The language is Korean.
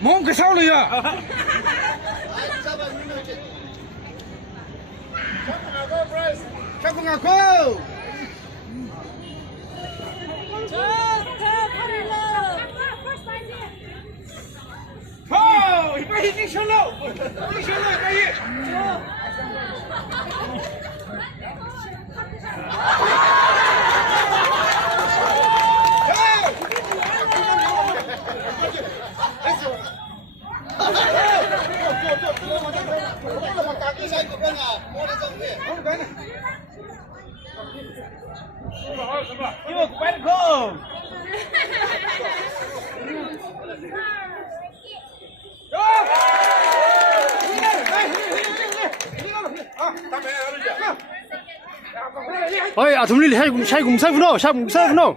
몸 그 사오려야. 잡고 가고. 어, 이빨 힘이 실로. 힘이 실로 이빨이. 이거 빨리 고! ơi à thùng ly sai cùng sai cùng sai phun đâu sai cùng sai phun đâu